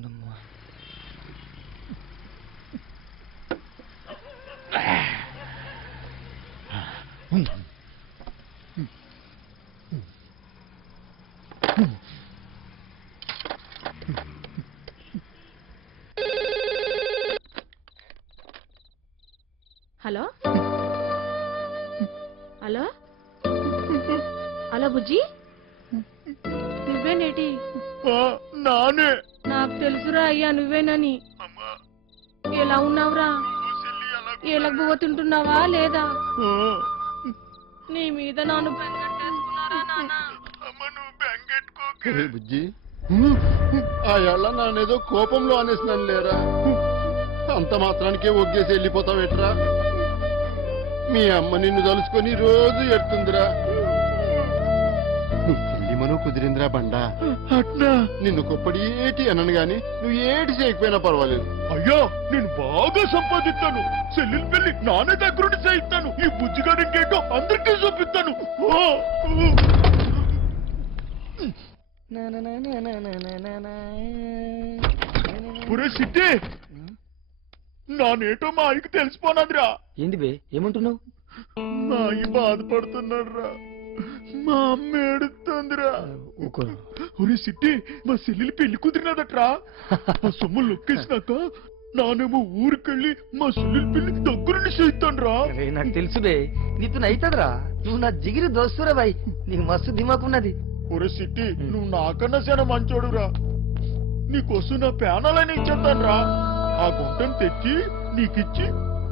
Hello hello hello బుజ్జి, నువ్వేనేటి? నానే. నాకు తెలుసురా అయ్యా నువ్వేనని. ఎలా ఉన్నావురా? ఎలగబోతుంటున్నావా లేదా? నీ మీద నాను బెంగెట్టేసుకున్నారా నాన్న? బుజ్జి, ఆ ఏళ్ళ నానేదో కోపంలో అనేసినాను లేరా. అంత మాత్రానికే ఒగ్గేసి వెళ్ళిపోతావేట్రా? మీ అమ్మ నిన్ను తలుచుకొని రోజు ఎడుతుందిరా. పెళ్లి మను కుదిరిందిరా బండా. అట్లా నిన్ను కొప్పడి ఏటి అనను గాని నువ్వు ఏటి చేయకపోయినా పర్వాలేదు. అయ్యా, నేను బాగా సంపాదిస్తాను. చెల్లెలు పెళ్లి నానే దగ్గరుండి చేయిస్తాను. ఈ బుజ్జిగాడి ఇంకేంటో అందరికీ చూపిస్తాను. సిట్టి, నానేటో మా ఆయనకి తెలిసిపోనాదిరా. ఏంది బే, ఏమంటున్నావు? మా అయ్య బాధపడుతున్నాడు రా. మా అమ్మ ఏడుస్తుందిరా. ఒరే సిట్టి, మా చెల్లెలి పెళ్లి కుదిరినదట్రా. మా సొమ్ము లొక్కేసినాక నానేమో ఊరికెళ్ళి మా చెల్లెలి పెళ్లి దగ్గరుండి చేయిస్తాను రా. నాకు తెలుసు బే, నీతో అవుతుందిరా. నువ్వు నా జిగిరి దోస్తురా బాయ్, నీకు మస్తు దిమాకున్నది. ఒరే సిట్టి, నువ్వు నాకన్నా చాలా మంచోడురా. నీకోసం నా ప్యానాలని ఇచ్చేస్తాను రా. ఆ గుంటను తెచ్చి నీకిచ్చి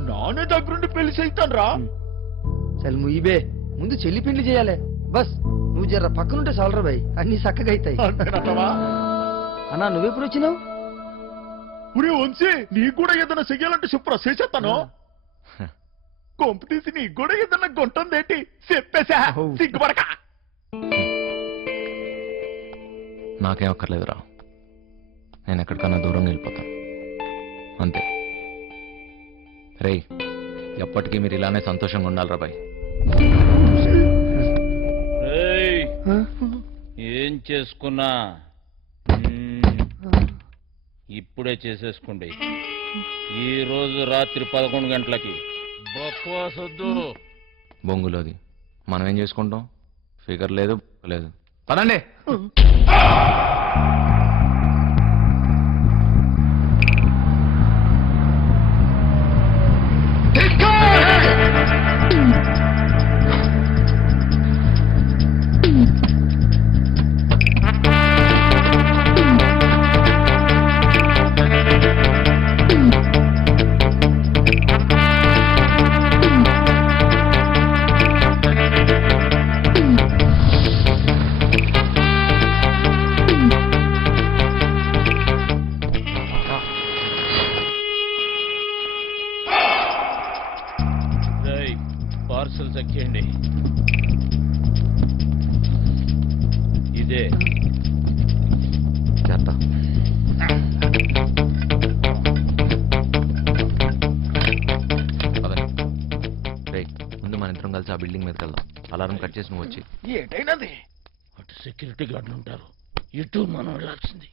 నానే దగ్గరుండి పెళ్లి చేయిస్తాను రా. చల్ ముయ్యబే, ముందు చెల్లి పెళ్లి చేయాలి. బస్ నువ్వు జర పక్కనుంటే చాలరా బాయ్, అన్ని చక్కగా అవుతాయి. అన్నా నువ్వెప్పుడు వచ్చినావు? ఉరే వంశీ, నీకు కూడా ఏదైనా చెయ్యాలంటే చెప్పురా, చేసేస్తాను. కొంపు తీసి నీకు కూడా ఏదైనా గుంటుందేంటి చెప్పేసా, సిగ్గుపడక. నాకేం అక్కర్లేదురా, నేను ఎక్కడికన్నా దూరం వెళ్ళిపోతాను అంతే. రేయ్, ఎప్పటికీ మీరు ఇలానే సంతోషంగా ఉండాలిరా బాయ్. ఏం చేసుకున్నా ఇప్పుడే చేసేసుకోండి. ఈ రోజు రాత్రి 11 గంటలకి బొక్కవసొద్దు. బొంగులోది మనం ఏం చేసుకుంటాం? ఫిగర్ లేదు లేదు. పదండి. పార్సల్ చెక్కేయండి. ఇదే చేస్తా. రేయ్, ముందు మన ఇద్దరం కలిసి ఆ బిల్డింగ్ మీదకి వెళ్దాం. అలారం కట్ చేసి నువ్వు వచ్చి. ఏటైనది? అటు సెక్యూరిటీ గార్డులు ఉంటారు, ఇటు మనం వెళ్ళాల్సింది.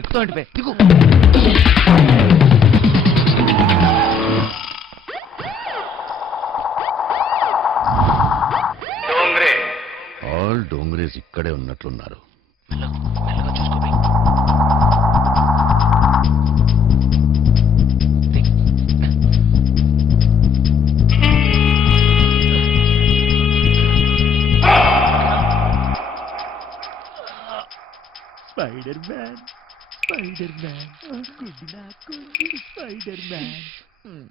ఎక్కుతాండి దిగు. ఆల్ డోంగ్రేస్ ఇక్కడే ఉన్నట్లున్నారు. స్పైడర్ మ్యాన్ స్పైడర్ మ్యాన్ గుడ్డి నాకు స్పైడర్ మ్యాన్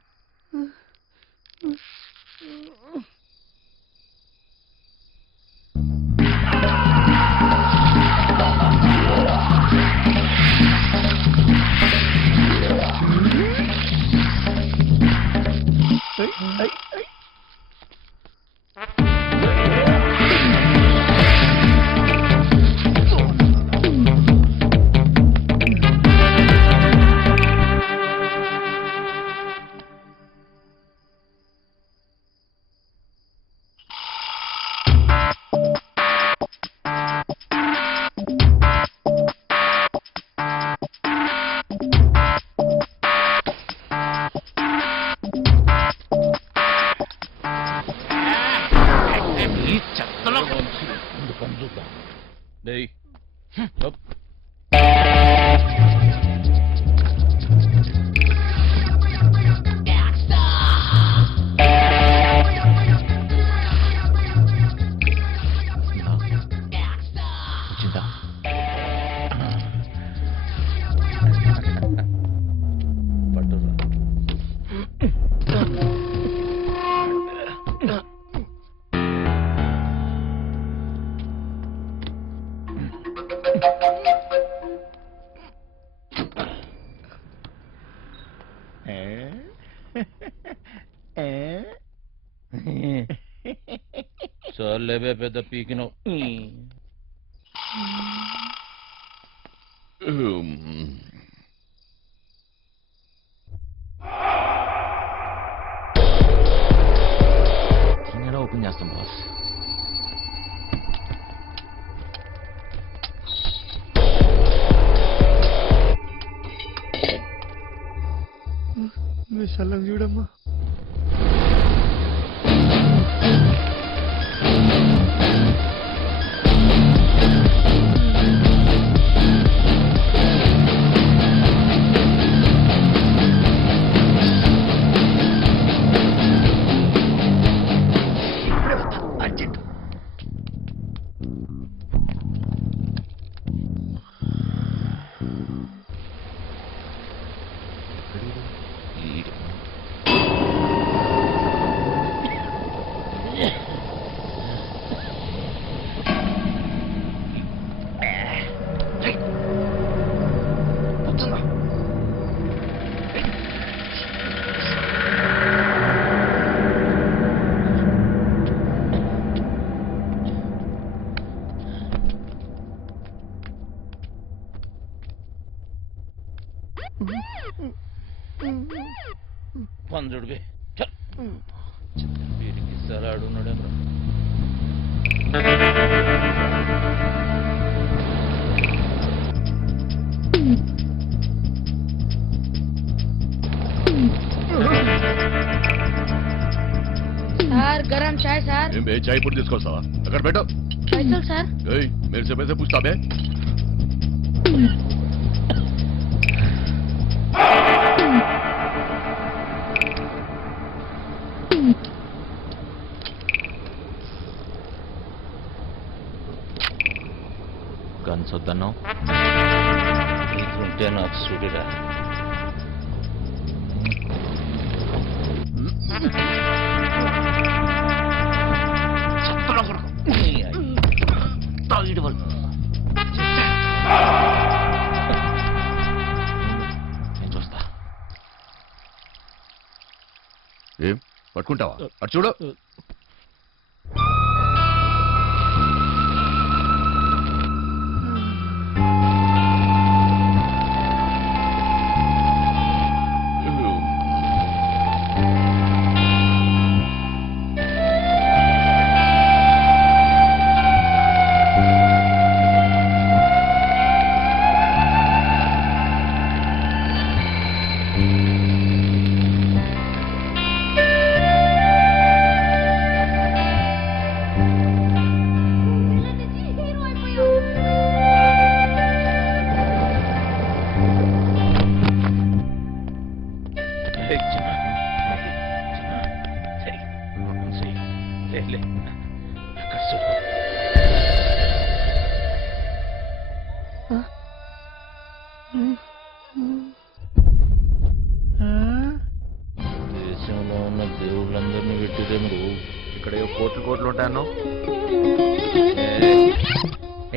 ఈ చెత్తలో ముందు పని చూద్దాం. డేయ్, అప్. వచ్చిందా? పట్టురా. చాలేబే పెద్ద పీకినవు. ఎలా ఓపెన్ చేస్తాం బాస్? చల్లం చూడమ్మా. పంజుడివి వీరికి సలాడున్నాడేమో. సార్ గరం చాయ్ సార్. ఏం బే చాయ్ పొడి తీసుకొస్తావా? అక్కడ పెట్టు. పైసలు సార్. ఏయ్ మేరే సే पैसे पूछता बे? గన్స్ వద్దన్నావు. నీకుంటే నాకు సుడిరా. నేను చూస్తా. ఏం పట్టుకుంటావా? అటు చూడు. కోట్లని పెట్టిదేమో. ఇక్కడ ఏవో కోట్లు కోట్లు ఉంటాయన్నో.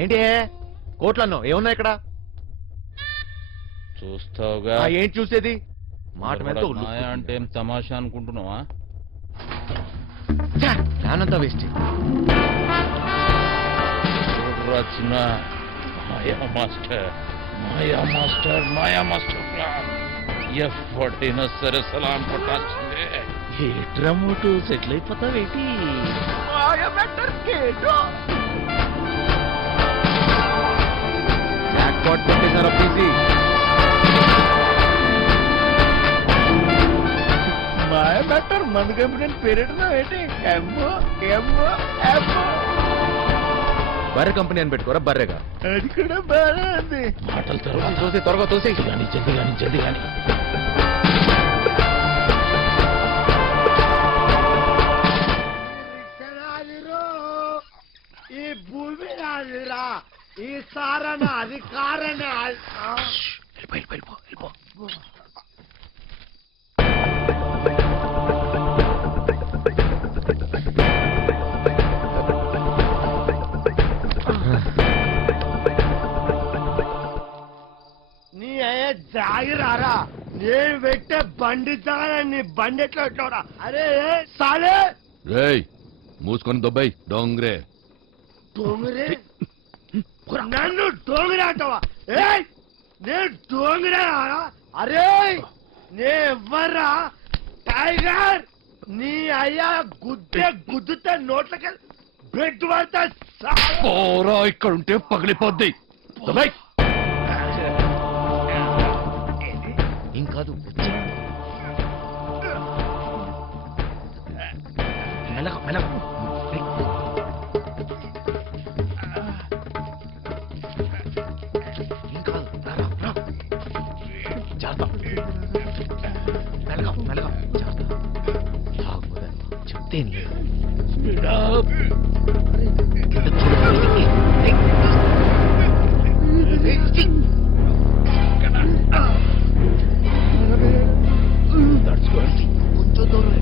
ఏంటి కోట్లు అన్నో ఏమున్నాయి ఇక్కడ? చూస్తావుగా. ఏంటి చూసేది? మాట మీద మాయా అంటే ఏం తమాషా అనుకుంటున్నావా? నానంతా వేస్ట్. చిన్న మాయా మాస్టర్, మాయా మాస్టర్, మాయా మాస్టర్ ప్లాన్ ఎప్పటినా సరే సలాం కొట్టాల్సిందే. ఏట్రా మోటు సెటిల్ అయిపోతావేటి? జాక్పాట్ కొట్టేశారా పీసీ? మాయ డాక్టర్ మందు కంపెనీ పేరెట్నా ఏంటి? బర్రె కంపెనీ అని పెట్టుకోరా బర్రెగా. అది కూడా బాగా ఉంది. మాటల తర్వాత తోసి త్వరగా తోసి. జల్ది కానీ ఈ భూమి నాదిరా, ఈ సారణ అధికారణ. వెళ్ళిపో. నీ అయ్యే జాగిరారా, నేను పెట్టే బండి నీ బండి ఎట్లా పెట్టావురా? అరే సాలే రేయ్ మూసుకొని దొబ్బాయి డోంగ్రే. డోంగరే నన్ను డోంగరే అంటావా? ఏయ్ నేను డోంగరే. అరే నే ఎవ్వరా టైగర్? నీ అయ్యా గుద్దుతే నోట్లకి బెడ్ పడతా. పోరా ఇక్కడ ఉంటే పగిలిపోద్ది. దొబ్బాయి. ఏం కాదు. మెల్లగా. ఏం కాదు. రా. జాగ్రత్త. మెల్లగా. జాగ్రత్త. చెప్తే కొంచెం దూరం.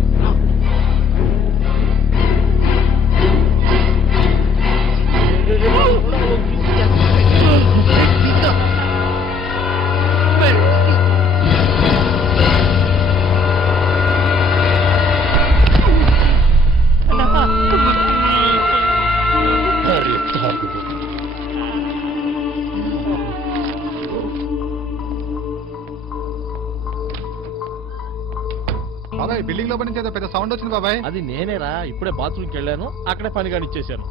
బాబాయ్ బిల్డింగ్ లోపల నుంచి ఏదో పెద్ద సౌండ్ వచ్చింది బాబాయ్. అది నేనేరా, ఇప్పుడే బాత్రూమ్కి వెళ్ళాను, అక్కడే పని కానిచ్చేసాను.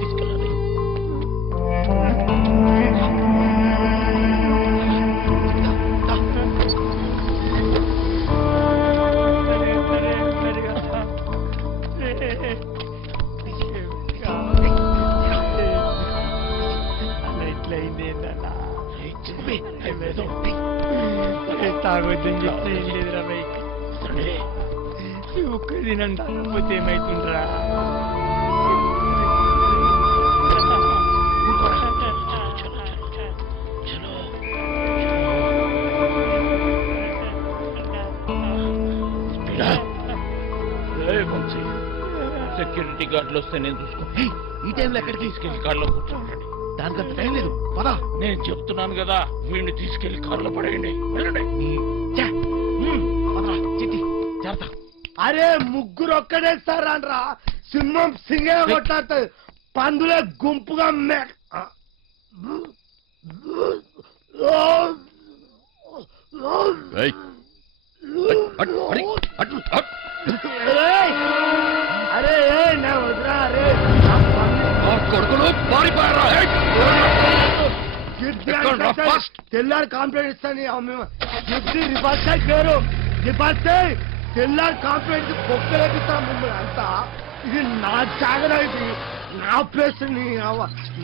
తీసుకెళ్ళాలి. తాగొద్దని చెప్తే ఏం లేదురా బైక్. ఒక్క దినం తాగకపోతే ఏమైతుండ్రా? సెక్యూరిటీ గార్డులు వస్తే నేను చూసుకో. ఈ టైంలో ఎక్కడికి? తీసుకెళ్లి కార్లో కూర్చోండి. దానికంత టైం లేదు. పదా నేను చెప్తున్నాను కదా, వీడిని తీసుకెళ్లి కార్లో పడేయండి. వెళ్ళండి. చిట్టి జాగ్రత్త. అరే ముగ్గురు ఒక్కడేస్తారా? సింహం సింగే కొట్లాడుతుంది, పందులే గుంపుగా రేయ్ అరే నా వదిరా. అరే కొడుకులు పారిపోయారా? తెల్లారి కంప్లైంట్ ఇస్తాను. రివర్స్ పేరు రివర్స్ తెల్లారి కంప్లైంట్ పొక్కలేపిస్తాను మిమ్మల్ని అంతా. ఇది నా జాగ్రత్త, ఇది నా ప్లేస్,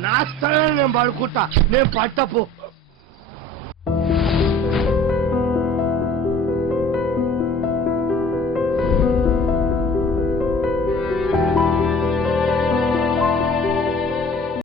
నా స్థలం. నేను పడుకుంటా, నేను పట్టపు.